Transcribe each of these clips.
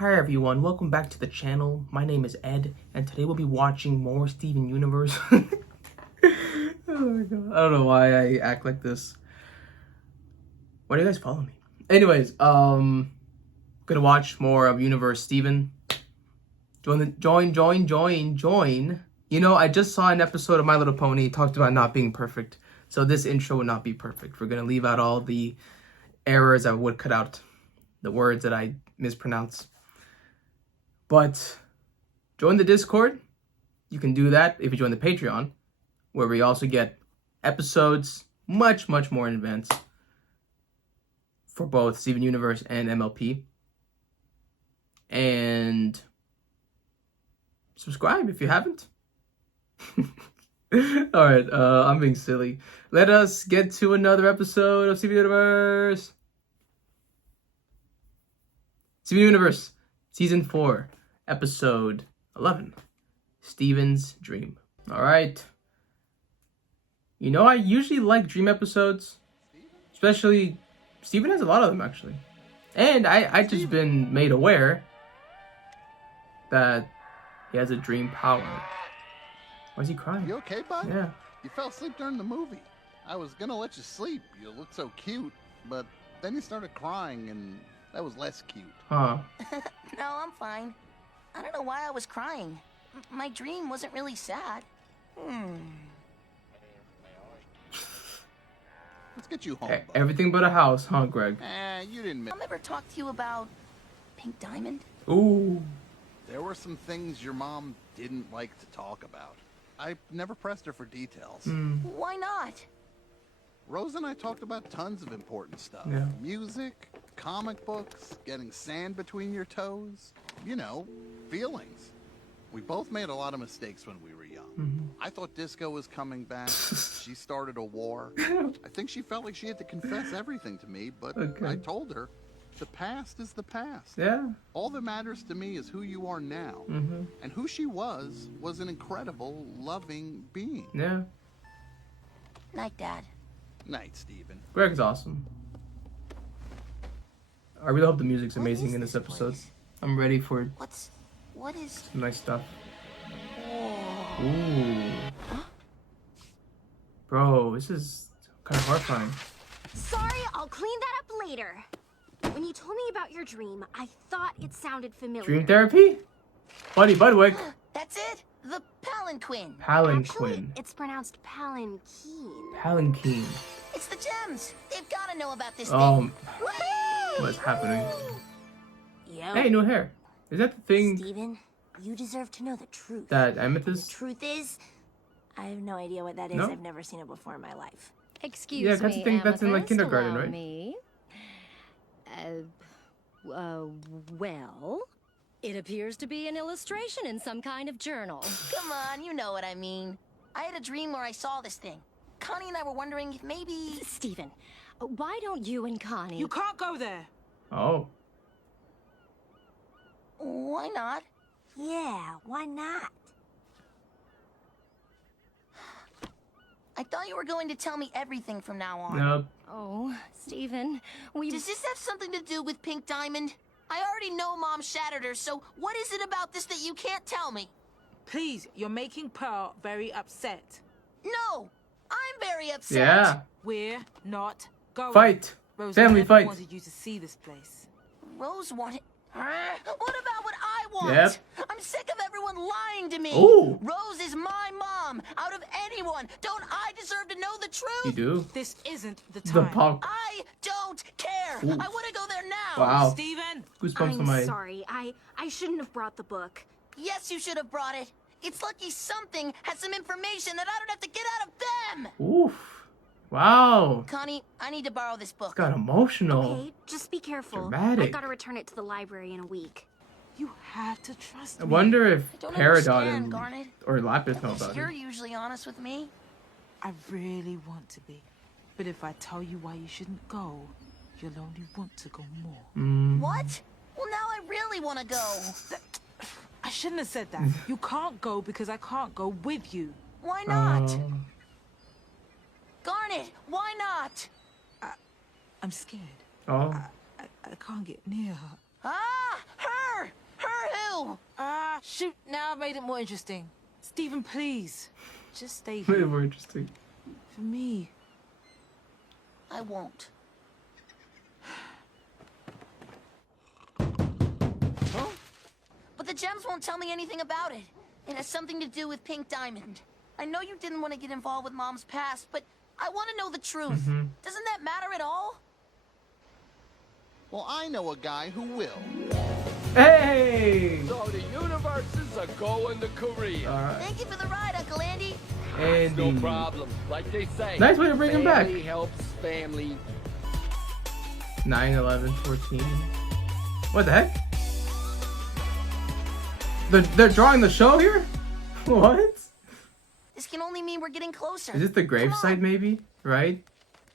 Hi everyone, welcome back to the channel. My name is Ed, and today we'll be watching more Steven Universe. Oh my god, I don't know why I act like this. Why do you guys follow me? Anyways, gonna watch more of Universe Steven. Join. You know, I just saw an episode of My Little Pony. It talked about not being perfect. So this intro will not be perfect. We're gonna leave out all the errors I would cut out, the words that I mispronounce. But join the Discord. You can do that if you join the Patreon, where we also get episodes much more in advance for both Steven Universe and MLP. And subscribe if you haven't. Alright, I'm being silly. Let us get to another episode of Steven Universe. Steven Universe, Season 4. Episode 11, Steven's Dream. All right. You know, I usually like dream episodes, especially Steven has a lot of them actually. And I just been made aware that he has a dream power. Why is he crying? You okay, bud? Yeah. You fell asleep during the movie. I was gonna let you sleep. You looked so cute, but then you started crying, and that was less cute. Huh. No, I'm fine. I don't know why I was crying. My dream wasn't really sad. Let's get you home, bud. Everything but a house, huh, Greg? You didn't miss. I'll never talk to you about Pink Diamond. Ooh. There were some things your mom didn't like to talk about. I never pressed her for details. Why not? Rose and I talked about tons of important stuff. Yeah. Music, comic books, getting sand between your toes. You know, feelings. We both made a lot of mistakes when we were young. I thought disco was coming back. She started a war. I think she felt like she had to confess everything to me, but Okay. I told her, the past is the past. Yeah. All that matters to me is who you are now. And who she was an incredible, loving being. Yeah. Night, Dad. Night, Steven. Greg's awesome. I really hope the music's What amazing is in this this episode. place? I'm ready for What is... some nice stuff. Whoa. Ooh. Bro, this is kind of horrifying. Sorry, I'll clean that up later. When you told me about your dream, I thought it sounded familiar. Dream therapy? Buddy Budwick. That's it? The Palanquin. Actually, Palanquin. it's pronounced Palanquin. Palanquin. It's the gems. They've got to know about this Oh, thing. Woohoo! what's happening? Yo, Hey, no hair. Is that the thing Steven, you deserve to know the truth. that The Amethyst? truth is, I have no idea what that is. No? I've never seen it before in my life. Excuse Yeah, that's me, the thing that's in, like, Amethyst, kindergarten, allow right? Me. Well, it appears to be an illustration in some kind of journal. Come on, you know what I mean. I had a dream where I saw this thing. Connie and I were wondering if maybe... Steven, why don't you and Connie... You can't go there. Oh. Why not? Yeah, why not? I thought you were going to tell me everything from now on. Nope. Oh, Steven, we... Does this have something to do with Pink Diamond? I already know Mom shattered her, so what is it about this that you can't tell me? Please, you're making Pearl very upset. No! I'm very upset! Yeah. We're not going. Fight. Rose Family never fight. wanted you to see this place. Rose wanted... What about what I want? Yep. I'm sick of everyone lying to me. Ooh. Rose is my mom. Out of anyone, don't I deserve to know the truth? You do? This isn't the The time. punk. I don't care. Ooh. I want to go there now. Wow. Steven! Goosebumps on I'm my... sorry. I shouldn't have brought the book. Yes, you should have brought it. It's lucky something has some information that I don't have to get out of them. Oof. Wow. Connie, I need to borrow this book. Got emotional. Okay, just be careful. Dramatic. I've got to return it to the library in a week. You have to trust I me. wonder if I don't Peridot understand, and Garnet. or Lapis know Because about you're it. usually honest with me. I really want to be. But if I tell you why you shouldn't go, you'll only want to go more. What? Well, now I really want to go. I shouldn't have said that. You can't go because I can't go with you. Why not? Oh. Garnet, why not? I'm scared. Oh. I can't get near her. Ah, her! I've made it more interesting. Stephen, please. Just stay Way here. more interesting. For me. I won't. But the gems won't tell me anything about it. It has something to do with Pink Diamond. I know you didn't want to get involved with Mom's past, but I want to know the truth. Doesn't that matter at all? Well, I know a guy who will. Hey! So the universes are going to Korea. Thank you for the ride, Uncle Andy. No Andy. problem. Like they say. Nice way to bring him back. Family helps family. 9/11/14. What the heck? They're drawing the show here? What? This can only mean we're getting closer. Is this the grave Come on. site maybe? Right?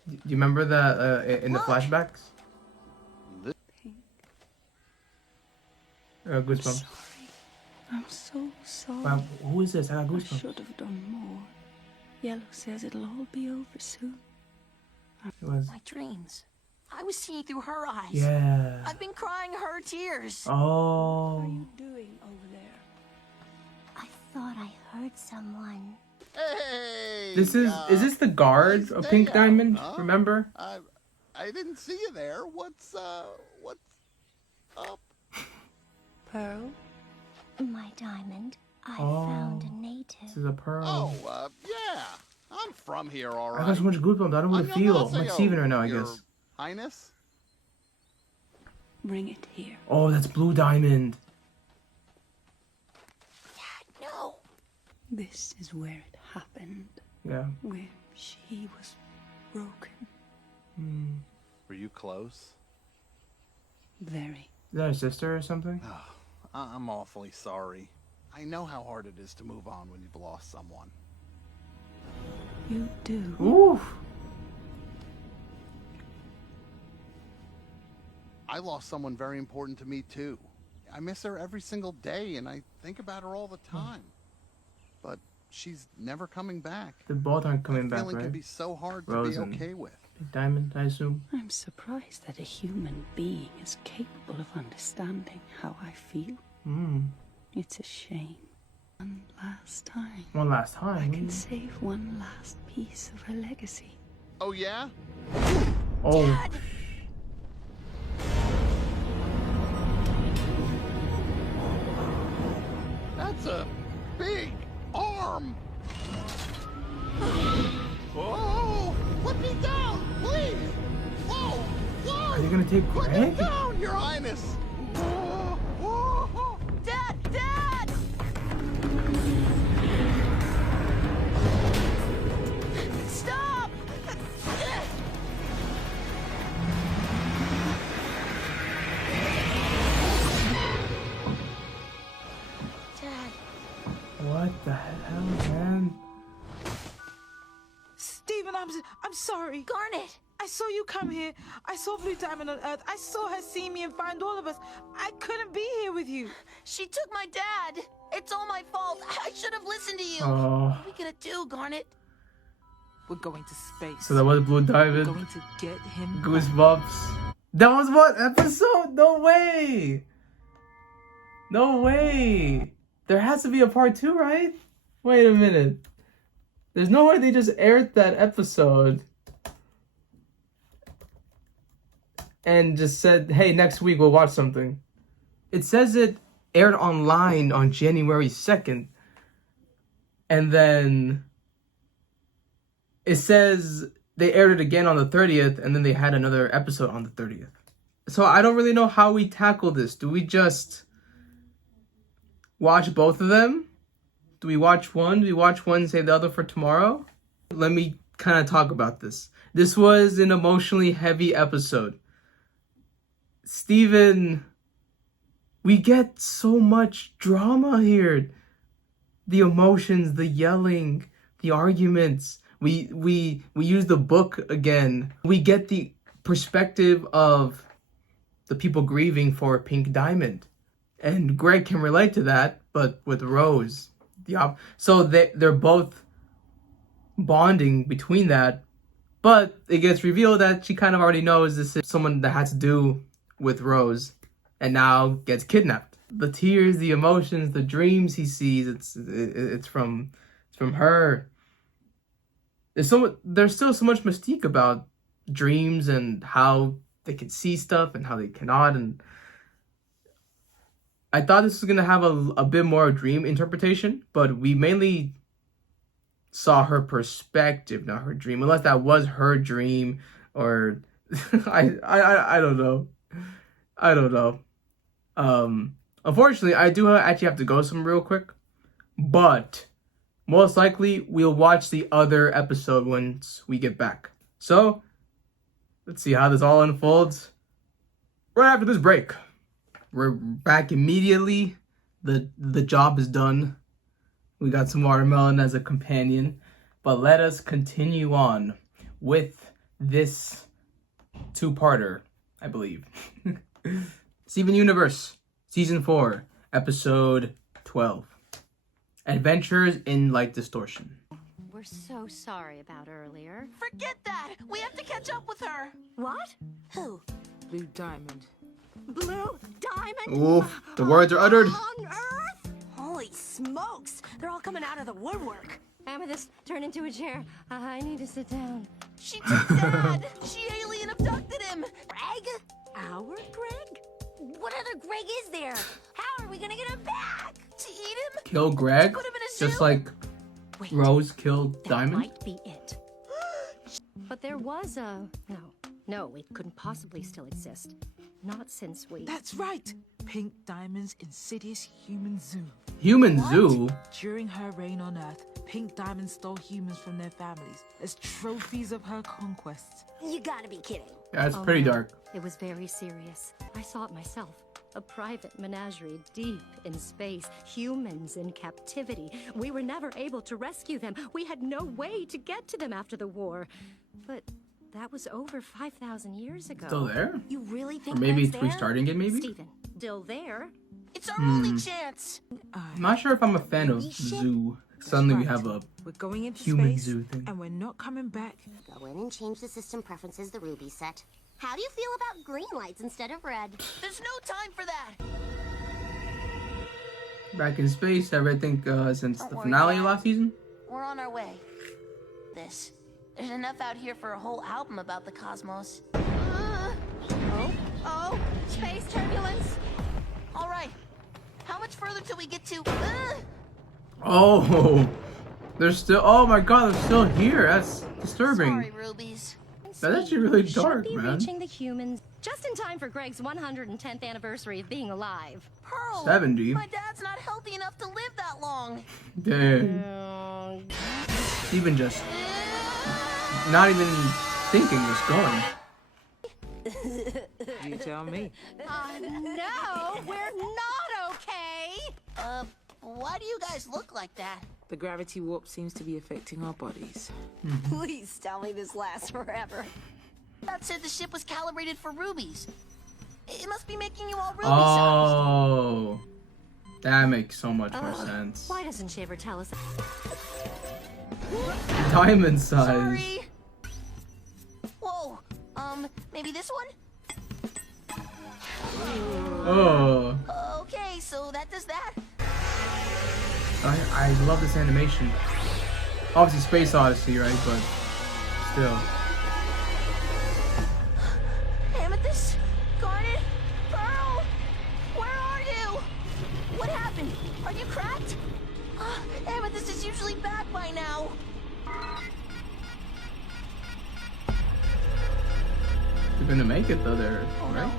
Do you remember that in the Look. flashbacks? Goosebumps. I'm so sorry. Wow, who is this? I got I goosebumps. should have done more. Yellow says it'll all be over soon. It was. My dreams. I was seeing through her eyes. Yeah. I've been crying her tears. Oh. What are you doing over there? I thought I heard someone. Hey! Is this the guard nice of day Pink out, Diamond? huh? Remember? I didn't see you there. What's up? Pearl? My diamond. I Oh. found a native. This is a pearl. Oh, yeah. I'm from here, all I right. got so much goosebumps. I don't know what to feel. I'm like Steven right now, I Your guess. Highness? Bring it here. Oh, that's Blue Diamond. No. This is where it happened. Yeah. Where she was broken. Were you close? Very. Is that her sister or something? I'm awfully sorry. I know how hard it is to move on when you've lost someone. You do. Oof. I lost someone very important to me, too. I miss her every single day, and I think about her all the time. But she's never coming back. They both aren't coming That back, feeling right? can be so hard to Rose be and- okay with. Pink Diamond, I assume. I'm surprised that a human being is capable of understanding how I feel. It's a shame. One last time. One last I time. can save one last piece of her legacy. Oh, yeah? Oh. Dad. That's a big arm! Oh! Put me down, please! Whoa! Whoa! Are you gonna take Put me Greg? down, Your Highness! Oh, oh, oh. Dad! Dad! Stop! Dad. What the hell, man? Stephen, I'm sorry. Garnet! I saw you come here. I saw Blue Diamond on Earth. I saw her see me and find all of us. I couldn't be here with you. She took my dad! It's all my fault. I should have listened to you. Oh. What are we gonna do, Garnet? We're going to space. So that was Blue We're Diamond. going to get him back. Goosebumps. That was what episode? No way. No way. There has to be a part 2, right? Wait a minute. There's no way they just aired that episode and just said, hey, next week we'll watch something. It says it aired online on January 2nd. And then it says they aired it again on the 30th, and then they had another episode on the 30th. So I don't really know how we tackle this. Do we just watch both of them? Do we watch one? Do we watch one and save the other for tomorrow? Let me kind of talk about this. This was an emotionally heavy episode. Steven, we get so much drama here. The emotions, the yelling, the arguments. We use the book again. We get the perspective of the people grieving for Pink Diamond. And Greg can relate to that, but with Rose. So they're both bonding between that. But it gets revealed that she kind of already knows this is someone that has to do with Rose and now gets kidnapped. the tears, the emotions, the dreams he sees, it's from her. There's still so much mystique about dreams and how they can see stuff and how they cannot. And I thought this was gonna have a bit more dream interpretation, but we mainly saw her perspective, not her dream, unless that was her dream, or I don't know. I don't know. Unfortunately, I do actually have to go some real quick, but most likely we'll watch the other episode once we get back. So let's see how this all unfolds right after this break. We're back immediately. The job is done. We got some watermelon as a companion, but let us continue on with this two-parter, I believe. Steven Universe, Season 4, Episode 12. Adventures in Light Distortion. We're so sorry about earlier. Forget that! We have to catch up with her! What? Who? Blue Diamond. Blue Diamond? Oof, the words are uttered. On Earth? Holy smokes! They're all coming out of the woodwork. Amethyst, turn into a chair. I need to sit down. She took Dad! She alien abducted him! Greg? Our Greg? What other Greg is there? How are we gonna get him back? To eat him? Kill Greg? Put him in a Just zoo? like Wait, Rose killed that Diamond? might be it. But there was a... No, it couldn't possibly still exist. Not since we... That's right. Pink Diamond's insidious human zoo. Human Zoo? During her reign on Earth, Pink Diamond stole humans from their families as trophies of her conquests. You gotta be kidding. That's Oh, pretty no. dark. It was very serious. I saw it myself. A private menagerie deep in space. Humans in captivity. We were never able to rescue them. We had no way to get to them after the war. But that was over 5,000 years ago. Still there? You really think Or maybe Greg's it's there? restarting it, maybe? Stephen, still there? It's our only chance! I'm not sure if I'm a fan of Zoo. Suddenly we have a We're going into human space, zoo thing. and we're not coming back. Go in and change the system preferences the Ruby set. How do you feel about green lights instead of red? There's no time for that! back in space, everything since Don't the worry, finale of Dad. last season. We're on our way. There's enough out here for a whole album about the cosmos. Oh, space turbulence. All right. How much further till we get to... Oh, they're still. Oh my God, they're still here. That's disturbing. Sorry, Rubies. That's actually really We should dark, be man. reaching the humans just in time for Greg's 110th anniversary of being alive. Pearl! 70. My dad's not healthy enough to live that long. Dang. Even just not even thinking, just going. You tell me. No, we're not okay. Why do you guys look like that? The gravity warp seems to be affecting our bodies. Please tell me this lasts forever. Dad said the ship was calibrated for rubies. It must be making you all ruby-sized. Oh, that makes so much more sense. Why doesn't she ever tell us? Diamond size. Sorry. Whoa. Maybe this one? Oh, Okay, so that does that. I love this animation. Obviously, Space Odyssey, right? But still. Amethyst? Garnet? Pearl? Where are you? What happened? Are you cracked? Amethyst is usually back by now. They're gonna make it though, there, Oh right? no.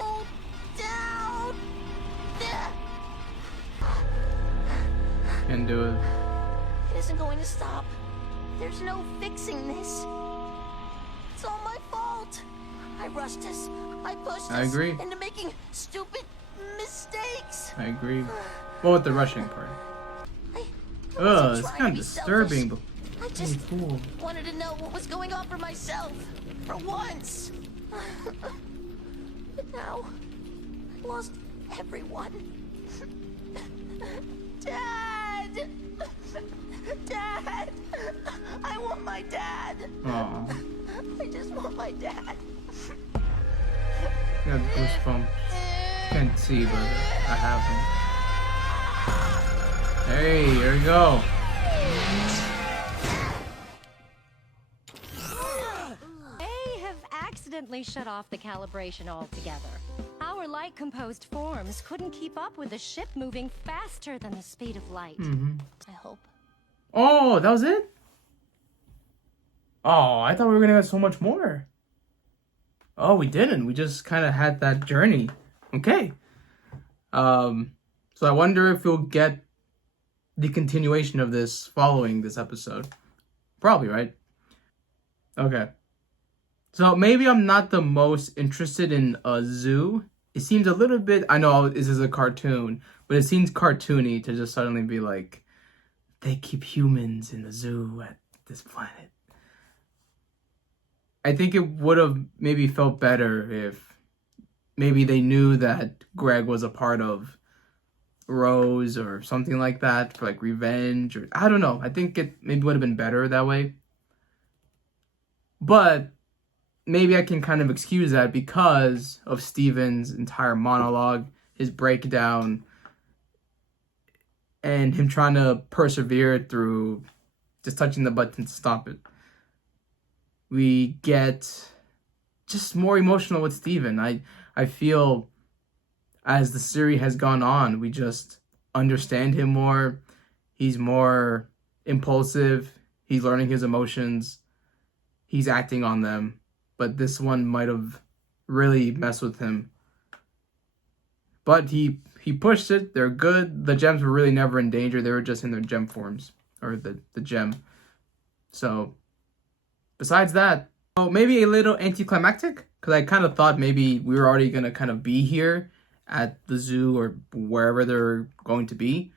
Oh, down. Can do it. It isn't going to stop. There's no fixing this. It's all my fault. I rushed us. I pushed I us agree. into making stupid mistakes. I agree. Well, with the rushing part. I Ugh, wasn't it's trying kind to of be disturbing, selfish. but I just cool. wanted to know what was going on for myself. For once. But now, I lost everyone. Dad! Dad! I want my dad! Aw, I just want my dad. I got goosebumps. Can't can't see, but I have him. Hey, here we go. They have accidentally shut off the calibration altogether. Our light-composed forms couldn't keep up with the ship moving faster than the speed of light. I hope. Oh, that was it? Oh, I thought we were gonna get so much more. Oh, we didn't. We just kind of had that journey. Okay. So I wonder if we'll get the continuation of this following this episode. Probably, right? Okay. So maybe I'm not the most interested in a zoo. It seems a little bit, I know this is a cartoon, but it seems cartoony to just suddenly be like, they keep humans in the zoo at this planet. I think it would have maybe felt better if maybe they knew that Greg was a part of Rose or something like that for like revenge, or I don't know. I think it maybe would have been better that way. But maybe I can kind of excuse that because of Steven's entire monologue, his breakdown, and him trying to persevere through just touching the button to stop it. We get just more emotional with Steven. I feel as the series has gone on, we just understand him more. He's more impulsive. He's learning his emotions. He's acting on them. But this one might have really messed with him. But he pushed it. They're good. The gems were really never in danger. They were just in their gem forms. Or the gem. So, besides that, maybe a little anticlimactic. Because I kind of thought maybe we were already going to kind of be here at the zoo or wherever they're going to be.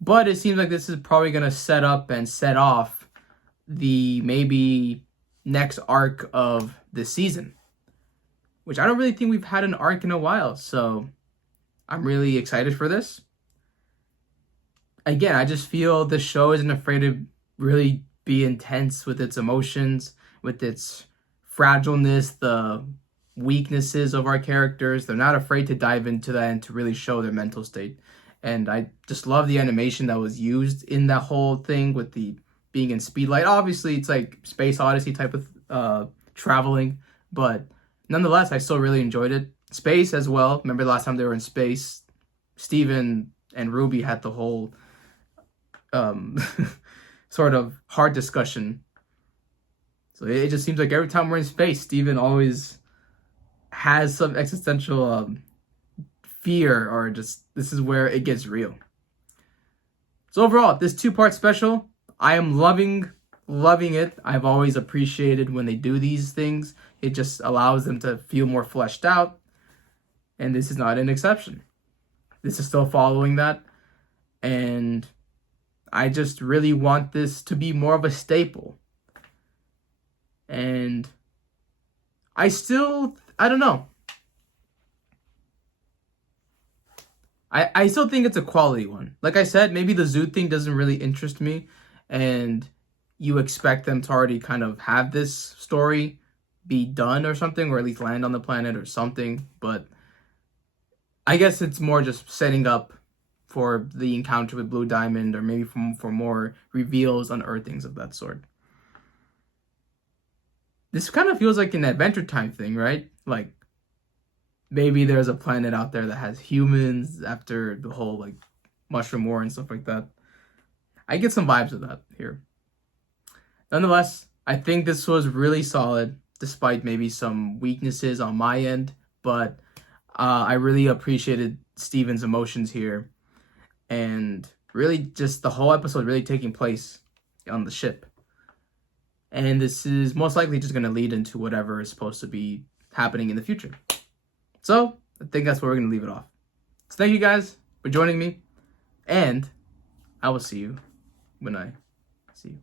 But it seems like this is probably going to set up and set off the maybe next arc of this season. Which I don't really think we've had an arc in a while. So I'm really excited for this. Again, I just feel the show isn't afraid to really be intense with its emotions, with its fragileness, the weaknesses of our characters. They're not afraid to dive into that and to really show their mental state. And I just love the animation that was used in that whole thing with the being in Speedlight. Obviously, it's like Space Odyssey type of traveling, but nonetheless, I still really enjoyed it. Space as well. Remember the last time they were in space, Steven and Ruby had the whole sort of hard discussion. So it just seems like every time we're in space, Steven always has some existential fear, or just this is where it gets real. So overall, this 2-part special, I am loving it. I've always appreciated when they do these things. It just allows them to feel more fleshed out. And this is not an exception. This is still following that. And I just really want this to be more of a staple. And I don't know. I still think it's a quality one. Like I said, maybe the zoo thing doesn't really interest me. And you expect them to already kind of have this story be done or something, or at least land on the planet or something. But I guess it's more just setting up for the encounter with Blue Diamond, or maybe for more reveals, unearthings of that sort. This kind of feels like an Adventure Time thing, right? Like, maybe there's a planet out there that has humans after the whole, like, Mushroom War and stuff like that. I get some vibes of that here. Nonetheless, I think this was really solid, despite maybe some weaknesses on my end. But I really appreciated Steven's emotions here. And really just the whole episode really taking place on the ship. And this is most likely just going to lead into whatever is supposed to be happening in the future. So, I think that's where we're going to leave it off. So thank you guys for joining me. And I will see you when I see you.